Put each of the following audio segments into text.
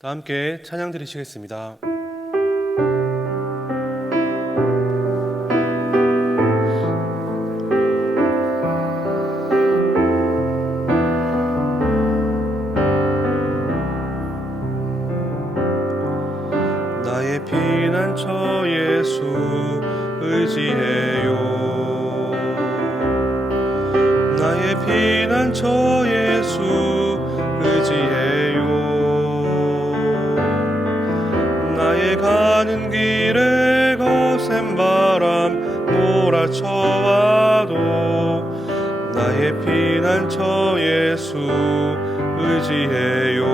다 함께 찬양 드리시겠습니다. 나의 피난처 예수 의지해요. 나의 피난처 예수 의지해요. 나의 가는 길에 거센 바람 몰아쳐와도 나의 피난처 예수 의지해요.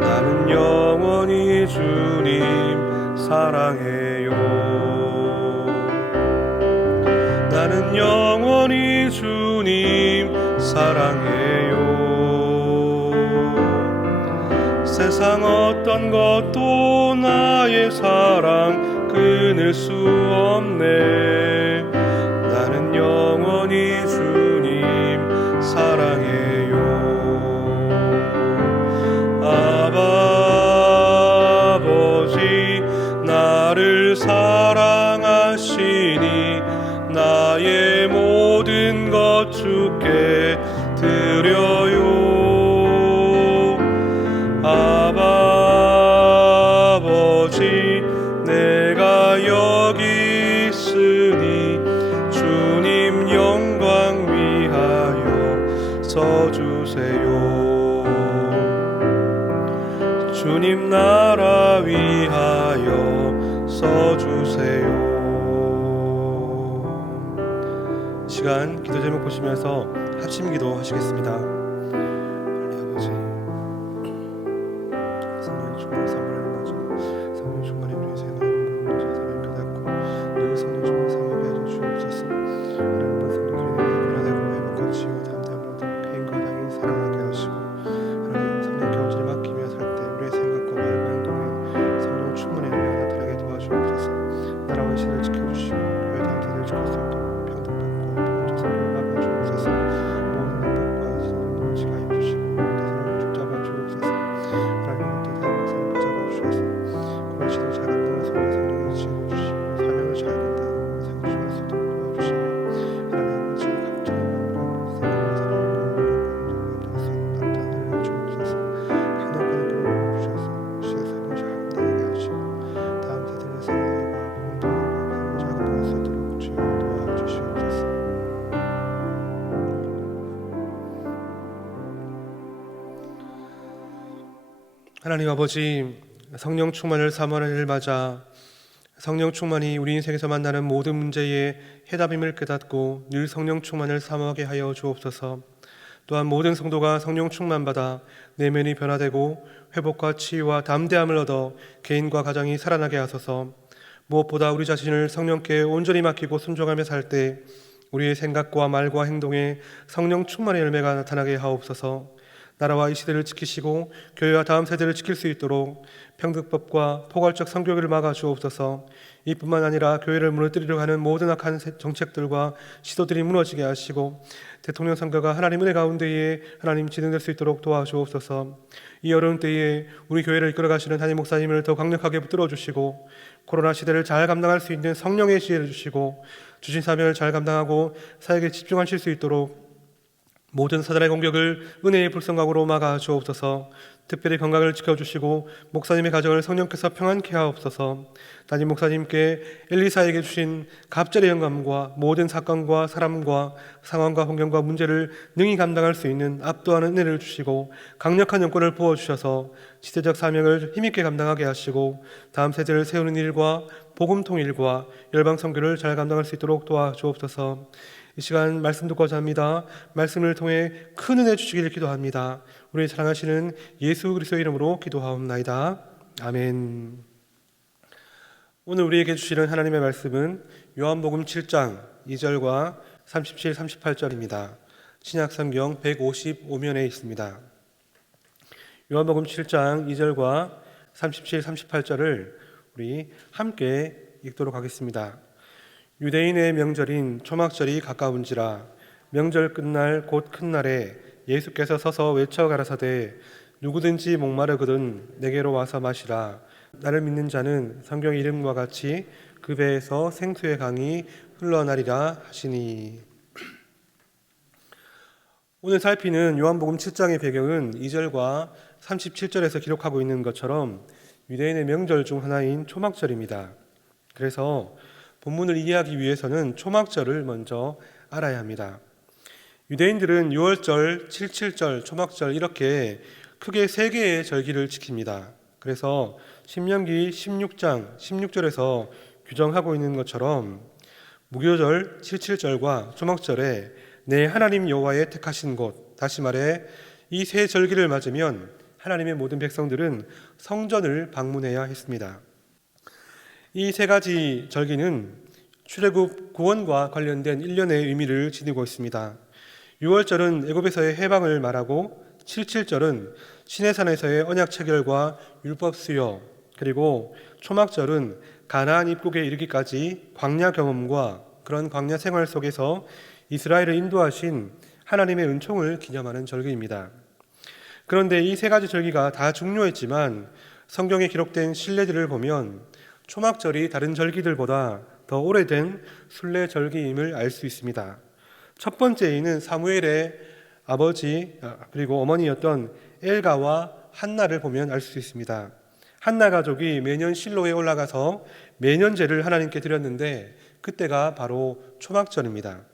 나는 영원히 주님 사랑해요. 나는 영원히 주님 사랑해요. 세상 어떤 것도 나의 사랑 끊을 수 없네. 나는 영원히 주님 사랑해요. 아버지 나를 사랑하시니 나의 모든 것 주께 드려요. 아버지 내가 여기 있으니 주님 영광 위하여 서주세요. 주님 나라 위하여 서주세요. 시간 기도 제목 보시면서 합심 기도 하시겠습니다. 아버지 성령 충만한 사모를 맞아 성령 충만히 우리의 생활을 모든 사명 깨닫고 늘 성령 충만한 사모게 해줘 주옵소서. 하나님은 성령들이 변화되고 회복과 치유 담대함을 얻어 개인과 당이 사랑하게 하시고 하나님 성령께 온전히 맡기며 살 때 우리의 생각과 말과 행동에 성령 충만히 나타나게 도와주옵소서. 나라와 신을 지켜주시고 교회 다음 세대를 지킬 수 있도록 평등받고 평온자 성령을 막아주옵소서. 모든 핍박과 진리를 뭉치게 하여 주시고 대상을 붙잡아 주옵소서. 하나님은 대상을 붙잡아 주셔서 그의 시대를 잘 감당하는 성령의 지혜를 주시고 사명을 잘 감당하고 생존할 수 있도록 도와주시며 하나님은 지금 각자의 마음으로 생각과 사랑을 모으는 것을 나타내려 주옵소서. 강력한 힘을 주셔서 시대 사명을 잘 감당하게 하시고 다음 세대를 생각과 공동과 사명을 잘 감당할 수 있도록 주여 도와주시옵소서. 하나님 아버지, 성령 충만을 사모하는 일 맞아 성령 충만이 우리 인생에서 만나는 모든 문제의 해답임을 깨닫고 늘 성령 충만을 사모하게 하여 주옵소서. 또한 모든 성도가 성령 충만받아 내면이 변화되고 회복과 치유와 담대함을 얻어 개인과 가정이 살아나게 하소서. 무엇보다 우리 자신을 성령께 온전히 맡기고 순종하며 살 때 우리의 생각과 말과 행동에 성령 충만의 열매가 나타나게 하옵소서. 나라와 이 시대를 지키시고 교회와 다음 세대를 지킬 수 있도록 평등법과 포괄적 성교육을 막아 주옵소서. 이뿐만 아니라 교회를 무너뜨리려 하는 모든 악한 정책들과 시도들이 무너지게 하시고 대통령 선거가 하나님 은혜 가운데에 하나님 진행될 수 있도록 도와주옵소서. 이 어려운 때에 우리 교회를 이끌어가시는 담임 목사님을 더 강력하게 붙들어 주시고 코로나 시대를 잘 감당할 수 있는 성령의 지혜를 주시고 주신 사명을 잘 감당하고 사역에 집중하실 수 있도록 모든 사단의 공격을 은혜의 불성각으로 막아 주옵소서. 특별히 건강을 지켜주시고 목사님의 가정을 성령께서 평안케 하옵소서. 담임 목사님께 엘리사에게 주신 갑절의 영감과 모든 사건과 사람과 상황과 환경과 문제를 능히 감당할 수 있는 압도하는 은혜를 주시고 강력한 영권을 부어주셔서 시대적 사명을 힘있게 감당하게 하시고 다음 세대를 세우는 일과 복음 통일과 열방 선교를 잘 감당할 수 있도록 도와주옵소서. 이 시간 말씀 듣고자 합니다. 말씀을 통해 큰 은혜 주시기를 기도합니다. 우리 사랑하시는 예수 그리스도의 이름으로 기도하옵나이다. 아멘. 오늘 우리에게 주시는 하나님의 말씀은 요한복음 7장 2절과 37, 38절입니다. 신약성경 155면에 있습니다. 요한복음 7장 2절과 37, 38절을 우리 함께 읽도록 하겠습니다. 유대인의 명절인 초막절이 가까운지라 명절 끝날 곧 큰 날에 예수께서 서서 외쳐 가라사대 누구든지 목마르거든 내게로 와서 마시라. 나를 믿는 자는 성경 이름과 같이 그 배에서 생수의 강이 흘러나리라 하시니. 오늘 살피는 요한복음 7장의 배경은 2절과 37절에서 기록하고 있는 것처럼 유대인의 명절 중 하나인 초막절입니다. 그래서 본문을 이해하기 위해서는 초막절을 먼저 알아야 합니다. 유대인들은 6월절, 77절, 초막절 이렇게 크게 3개의 절기를 지킵니다. 그래서 신명기 16장 16절에서 규정하고 있는 것처럼 무교절, 77절과 초막절에 내 하나님 여호와의 택하신 곳, 다시 말해 이 3 절기를 맞으면 하나님의 모든 백성들은 성전을 방문해야 했습니다. 이 3가지 절기는 출애굽 구원과 관련된 일련의 의미를 지니고 있습니다. 6월절은 애굽에서의 해방을 말하고 77절은 시내산에서의 언약 체결과 율법 수여, 그리고 초막절은 가나안 입국에 이르기까지 광야 경험과 그런 광야 생활 속에서 이스라엘을 인도하신 하나님의 은총을 기념하는 절기입니다. 그런데 이 3가지 절기가 다 중요했지만 성경에 기록된 신뢰들을 보면 초막절이 다른 절기들보다 더 오래된 순례 절기임을 알 수 있습니다. 첫 번째에는 사무엘의 아버지 그리고 어머니였던 엘가와 한나를 보면 알 수 있습니다. 한나 가족이 매년 실로에 올라가서 매년제를 하나님께 드렸는데 그때가 바로 초막절입니다.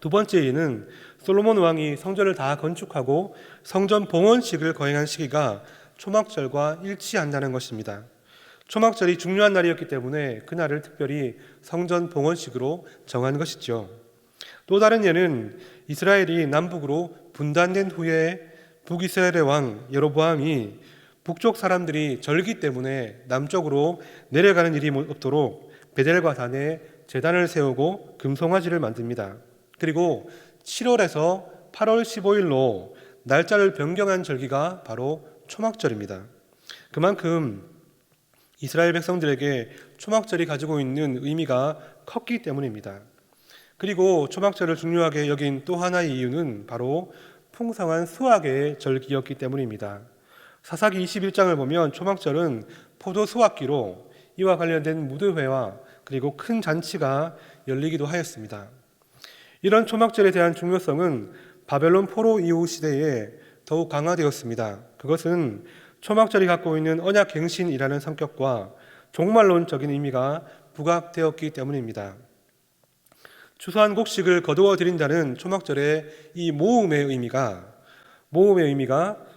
두 번째에는 솔로몬 왕이 성전을 다 건축하고 성전 봉헌식을 거행한 시기가 초막절과 일치한다는 것입니다. 초막절이 중요한 날이었기 때문에 그날을 특별히 성전 봉헌식으로 정한 것이죠. 또 다른 예는 이스라엘이 남북으로 분단된 후에 북이스라엘의 왕 여로보암이 북쪽 사람들이 절기 때문에 남쪽으로 내려가는 일이 없도록 베델과 단에 제단을 세우고 금송아지를 만듭니다. 그리고 7월에서 8월 15일로 날짜를 변경한 절기가 바로 초막절입니다. 그만큼 이스라엘 백성들에게 초막절이 가지고 있는 의미가 컸기 때문입니다. 그리고 초막절을 중요하게 여긴 또 하나의 이유는 바로 풍성한 수확의 절기였기 때문입니다. 사사기 21장을 보면 초막절은 포도 수확기로 이와 관련된 무드회와 그리고 큰 잔치가 열리기도 하였습니다. 이런 초막절에 대한 중요성은 바벨론 포로 이후 시대에 더욱 강화되었습니다. 그것은 초막절이 갖고 있는 언약갱신이라는 성격과 종말론적인 의미가 부각되었기 때문입니다. 추수한 곡식을 거두어 드린다는 초막절의 이 모음의 의미가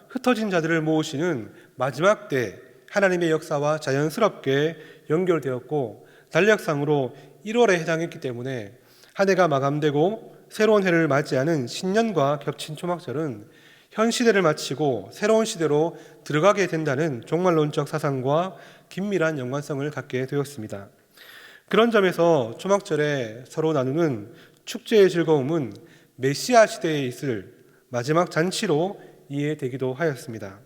흩어진 자들을 모으시는 마지막 때 하나님의 역사와 자연스럽게 연결되었고 달력상으로 1월에 해당했기 때문에 한 해가 마감되고 새로운 해를 맞이하는 신년과 겹친 초막절은 현 시대를 마치고 새로운 시대로 들어가게 된다는 종말론적 사상과 긴밀한 연관성을 갖게 되었습니다. 그런 점에서 초막절에 서로 나누는 축제의 즐거움은 메시아 시대에 있을 마지막 잔치로 이해되기도 하였습니다.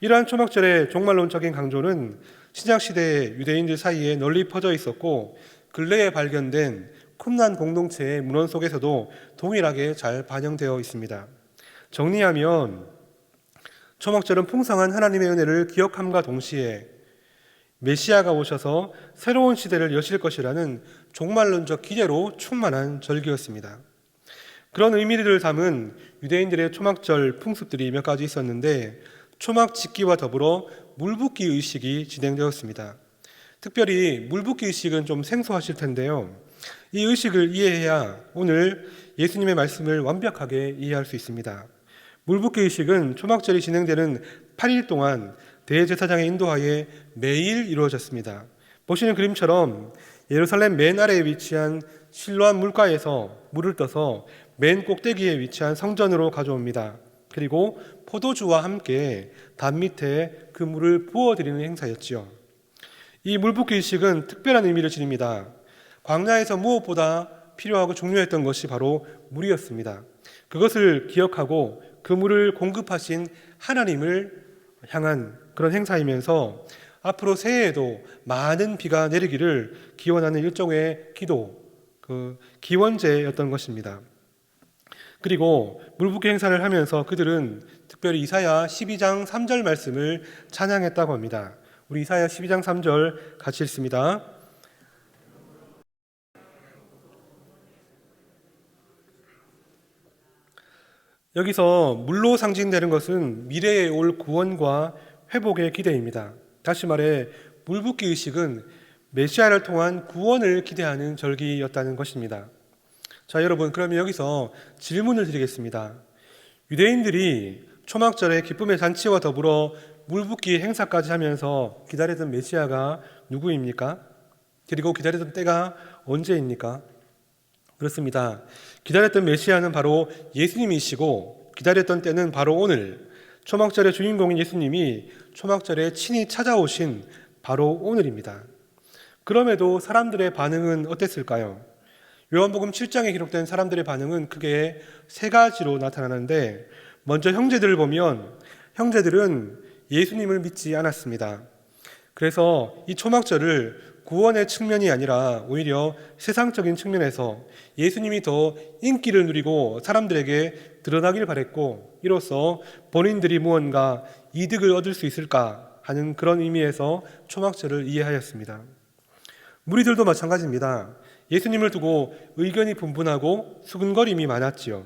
이러한 초막절의 종말론적인 강조는 신약시대의 유대인들 사이에 널리 퍼져 있었고 근래에 발견된 쿰란 공동체의 문헌 속에서도 동일하게 잘 반영되어 있습니다. 정리하면 초막절은 풍성한 하나님의 은혜를 기억함과 동시에 메시아가 오셔서 새로운 시대를 여실 것이라는 종말론적 기대로 충만한 절기였습니다. 그런 의미를 담은 유대인들의 초막절 풍습들이 몇 가지 있었는데 초막 짓기와 더불어 물붓기 의식이 진행되었습니다. 특별히 물붓기 의식은 좀 생소하실 텐데요. 이 의식을 이해해야 오늘 예수님의 말씀을 완벽하게 이해할 수 있습니다. 물붓기 의식은 초막절이 진행되는 8일 동안 대제사장의 인도하에 매일 이루어졌습니다. 보시는 그림처럼 예루살렘 맨 아래에 위치한 실로암 물가에서 물을 떠서 맨 꼭대기에 위치한 성전으로 가져옵니다. 그리고 포도주와 함께 담 밑에 그 물을 부어드리는 행사였지요. 이 물붓기 의식은 특별한 의미를 지닙니다. 광야에서 무엇보다 필요하고 중요했던 것이 바로 물이었습니다. 그것을 기억하고 그 물을 공급하신 하나님을 향한 그런 행사이면서 앞으로 새해에도 많은 비가 내리기를 기원하는 일종의 기도, 그 기원제였던 것입니다. 그리고 물붓기 행사를 하면서 그들은 특별히 이사야 12장 3절 말씀을 찬양했다고 합니다. 우리 이사야 12장 3절 같이 읽습니다. 여기서 물로 상징되는 것은 미래에 올 구원과 회복의 기대입니다. 다시 말해 물붓기 의식은 메시아를 통한 구원을 기대하는 절기였다는 것입니다. 자, 여러분, 그러면 여기서 질문을 드리겠습니다. 유대인들이 초막절에 기쁨의 잔치와 더불어 물붓기 행사까지 하면서 기다리던 메시아가 누구입니까? 그리고 기다리던 때가 언제입니까? 그렇습니다. 기다렸던 메시아는 바로 예수님이시고 기다렸던 때는 바로 오늘, 초막절의 주인공인 예수님이 초막절에 친히 찾아오신 바로 오늘입니다. 그럼에도 사람들의 반응은 어땠을까요? 요한복음 7장에 기록된 사람들의 반응은 크게 세 가지로 나타나는데, 먼저 형제들을 보면 형제들은 예수님을 믿지 않았습니다. 그래서 이 초막절을 구원의 측면이 아니라 오히려 세상적인 측면에서 예수님이 더 인기를 누리고 사람들에게 드러나길 바랬고, 이로써 본인들이 무언가 이득을 얻을 수 있을까 하는 그런 의미에서 초막절을 이해하였습니다. 무리들도 마찬가지입니다. 예수님을 두고 의견이 분분하고 수근거림이 많았지요.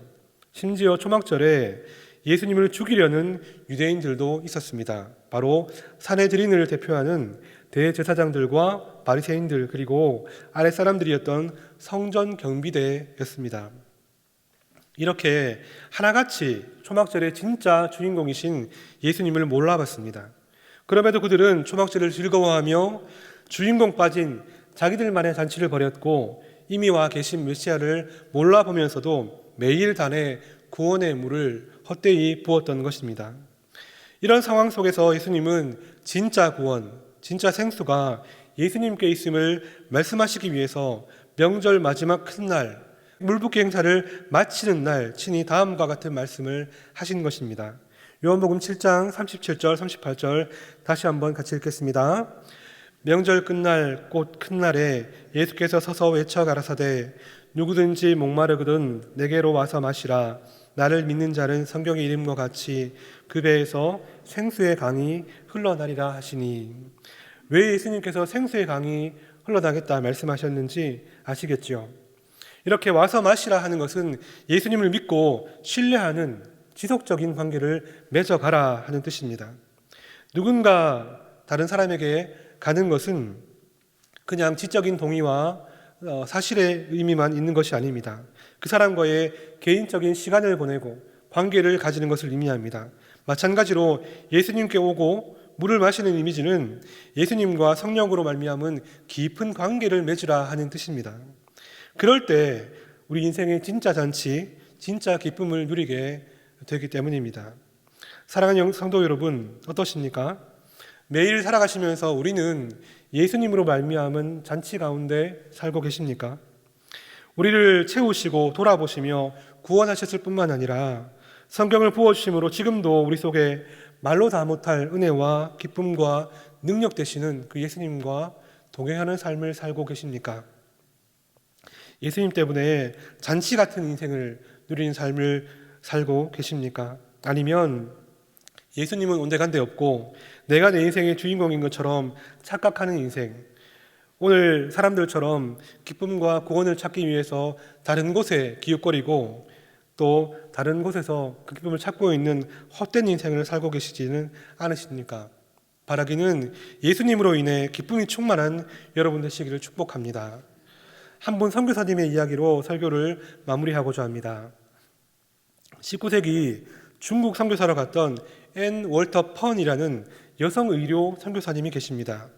심지어 초막절에 예수님을 죽이려는 유대인들도 있었습니다. 바로 산헤드린을 대표하는 대제사장들과 바리새인들, 그리고 아랫사람들이었던 성전 경비대였습니다. 이렇게 하나같이 초막절의 진짜 주인공이신 예수님을 몰라봤습니다. 그럼에도 그들은 초막절을 즐거워하며 주인공 빠진 자기들만의 잔치를 벌였고, 이미 와 계신 메시아를 몰라보면서도 매일 단에 구원의 물을 헛되이 부었던 것입니다. 이런 상황 속에서 예수님은 진짜 구원, 진짜 생수가 예수님께 있음을 말씀하시기 위해서 명절 마지막 큰 날, 물붓기 행사를 마치는 날 친히 다음과 같은 말씀을 하신 것입니다. 요한복음 7장 37절 38절 다시 한번 같이 읽겠습니다. 명절 끝날 곧 큰 날에 예수께서 서서 외쳐 가라사대 누구든지 목마르거든 내게로 와서 마시라. 나를 믿는 자는 성경의 이름과 같이 그 배에서 생수의 강이 흘러나리라 하시니. 왜 예수님께서 생수의 강이 흘러나겠다 말씀하셨는지 아시겠죠? 이렇게 와서 마시라 하는 것은 예수님을 믿고 신뢰하는 지속적인 관계를 맺어가라 하는 뜻입니다. 누군가 다른 사람에게 가는 것은 그냥 지적인 동의와 사실의 의미만 있는 것이 아닙니다. 그 사람과의 개인적인 시간을 보내고 관계를 가지는 것을 의미합니다. 마찬가지로 예수님께 오고 물을 마시는 이미지는 예수님과 성령으로 말미암은 깊은 관계를 맺으라 하는 뜻입니다. 그럴 때 우리 인생의 진짜 잔치, 진짜 기쁨을 누리게 되기 때문입니다. 사랑하는 성도 여러분, 어떠십니까? 매일 살아가시면서 우리는 예수님으로 말미암은 잔치 가운데 살고 계십니까? 우리를 채우시고 돌아보시며 구원하셨을 뿐만 아니라 성경을 부어주심으로 지금도 우리 속에 말로 다 못할 은혜와 기쁨과 능력 되시는 그 예수님과 동행하는 삶을 살고 계십니까? 예수님 때문에 잔치 같은 인생을 누리는 삶을 살고 계십니까? 아니면 예수님은 온데간데 없고 내가 내 인생의 주인공인 것처럼 착각하는 인생, 오늘 사람들처럼 기쁨과 구원을 찾기 위해서 다른 곳에 기웃거리고 또 다른 곳에서 그 기쁨을 찾고 있는 헛된 인생을 살고 계시지는 않으십니까? 바라기는 예수님으로 인해 기쁨이 충만한 여러분 되시기를 축복합니다. 한 분 선교사님의 이야기로 설교를 마무리하고자 합니다. 19세기 중국 선교사로 갔던 앤 월터 펀이라는 여성 의료 선교사님이 계십니다.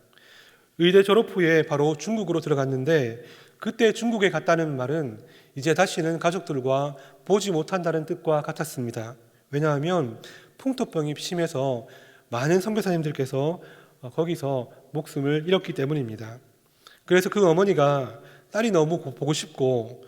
의대 졸업 후에 바로 중국으로 들어갔는데 그때 중국에 갔다는 말은 이제 다시는 가족들과 보지 못한다는 뜻과 같았습니다. 왜냐하면 풍토병이 심해서 많은 선교사님들께서 거기서 목숨을 잃었기 때문입니다. 그래서 그 어머니가 딸이 너무 보고 싶고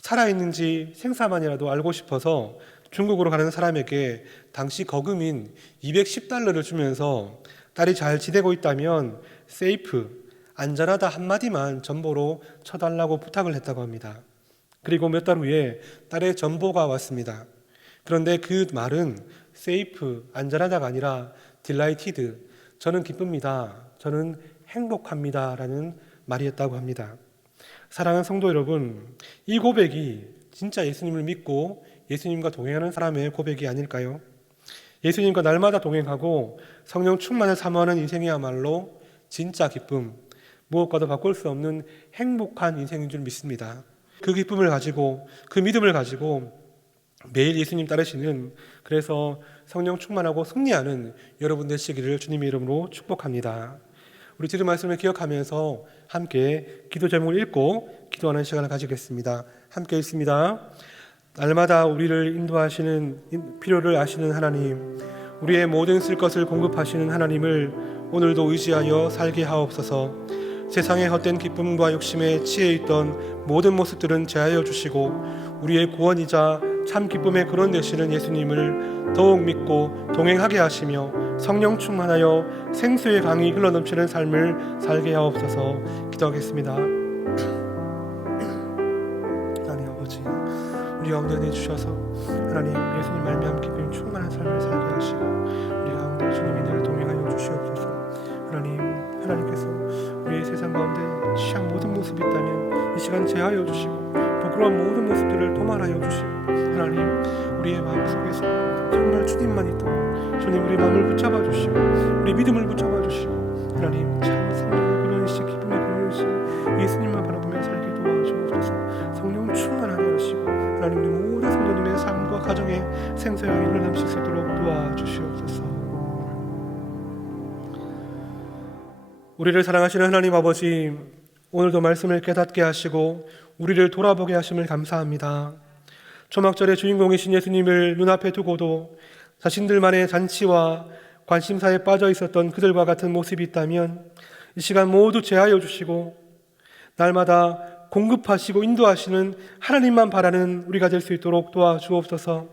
살아있는지 생사만이라도 알고 싶어서 중국으로 가는 사람에게 당시 거금인 210달러를 주면서 딸이 잘 지내고 있다면 세이프, 안전하다 한마디만 전보로 쳐달라고 부탁을 했다고 합니다. 그리고 몇 달 후에 딸의 전보가 왔습니다. 그런데 그 말은 세이프, 안전하다가 아니라 딜라이티드, 저는 기쁩니다, 저는 행복합니다 라는 말이었다고 합니다. 사랑하는 성도 여러분, 이 고백이 진짜 예수님을 믿고 예수님과 동행하는 사람의 고백이 아닐까요? 예수님과 날마다 동행하고 성령 충만을 사모하는 인생이야말로 진짜 기쁨, 무엇과도 바꿀 수 없는 행복한 인생인 줄 믿습니다. 그 기쁨을 가지고, 그 믿음을 가지고 매일 예수님 따르시는, 그래서 성령 충만하고 승리하는 여러분 되시기를 주님의 이름으로 축복합니다. 우리 들은 말씀을 기억하면서 함께 기도 제목을 읽고 기도하는 시간을 가지겠습니다. 함께 읽습니다. 날마다 우리를 인도하시는 필요를 아시는 하나님, 우리의 모든 쓸 것을 공급하시는 하나님을 오늘도 의지하여 살게 하옵소서. 세상의 헛된 기쁨과 욕심에 취해 있던 모든 모습들은 제하여 주시고 우리의 구원이자 참 기쁨의 근원 되시는 예수님을 더욱 믿고 동행하게 하시며 성령 충만하여 생수의 강이 흘러넘치는 삶을 살게 하옵소서. 기도하겠습니다. 하나님 아버지, 우리 가운데 내주셔서 하나님 예수님 말미암아 기쁨 충만한 삶을 살게 하시고 우리 가운데 주님이 늘 동행하여 주시옵소서. 하나님께서 우리의 세상 가운데 취한 모든 모습이 있다면 이 시간 제하여 주시고 부끄러운 모든 모습들을 도말하여 주시고 하나님 우리의 마음 속에서 정말 주님만 있도록 주님 우리 마음을 붙잡아 주시고 우리 믿음을 붙잡아 주시고 하나님 참 생명의 근원이신 기쁨의 근원이신 예수님만 바라보며 살게 도와주옵소서. 성령 충만하게 하시고 하나님 우리 모든 성도님의 삶과 가정에 생사의 일을 넘칠 수 있도록 도와주시옵소서. 우리를 사랑하시는 하나님 아버지, 오늘도 말씀을 깨닫게 하시고 우리를 돌아보게 하심을 감사합니다. 초막절의 주인공이신 예수님을 눈앞에 두고도 자신들만의 잔치와 관심사에 빠져 있었던 그들과 같은 모습이 있다면 이 시간 모두 제하여 주시고 날마다 공급하시고 인도하시는 하나님만 바라는 우리가 될 수 있도록 도와주옵소서.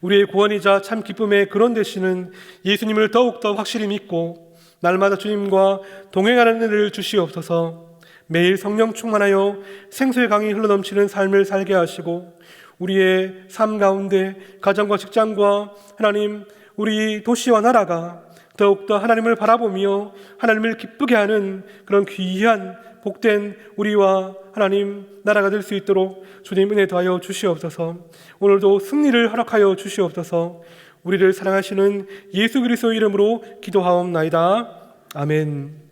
우리의 구원이자 참 기쁨의 근원 되시는 예수님을 더욱더 확실히 믿고 날마다 주님과 동행하는 일을 주시옵소서. 매일 성령 충만하여 생수의 강이 흘러넘치는 삶을 살게 하시고 우리의 삶 가운데 가정과 직장과 하나님 우리 도시와 나라가 더욱더 하나님을 바라보며 하나님을 기쁘게 하는 그런 귀한 복된 우리와 하나님 나라가 될 수 있도록 주님 은혜 더하여 주시옵소서. 오늘도 승리를 허락하여 주시옵소서. 우리를 사랑하시는 예수 그리스도의 이름으로 기도하옵나이다. 아멘.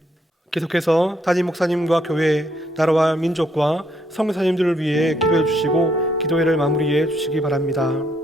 계속해서 담임 목사님과 교회, 나라와 민족과 성도사님들을 위해 기도해 주시고 기도회를 마무리해 주시기 바랍니다.